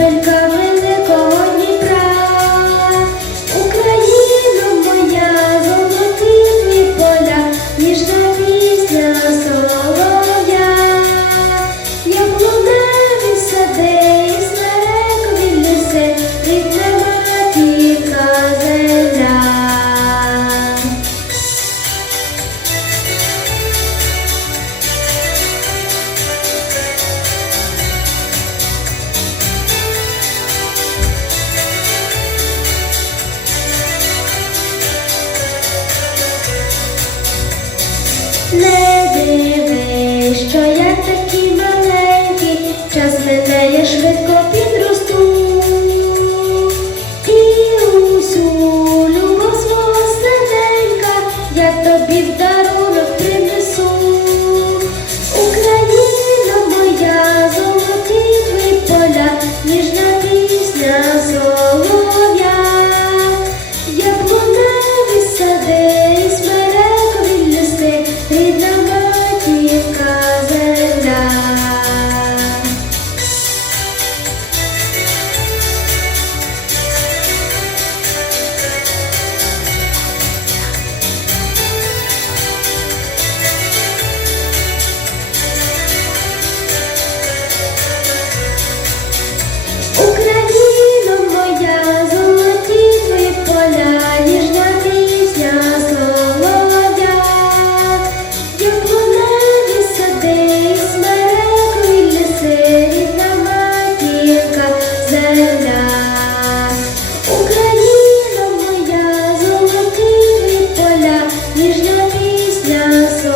open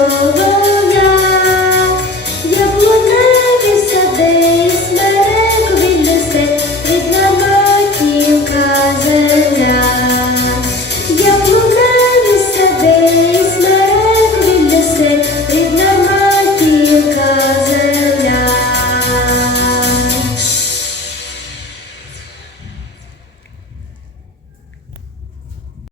oh,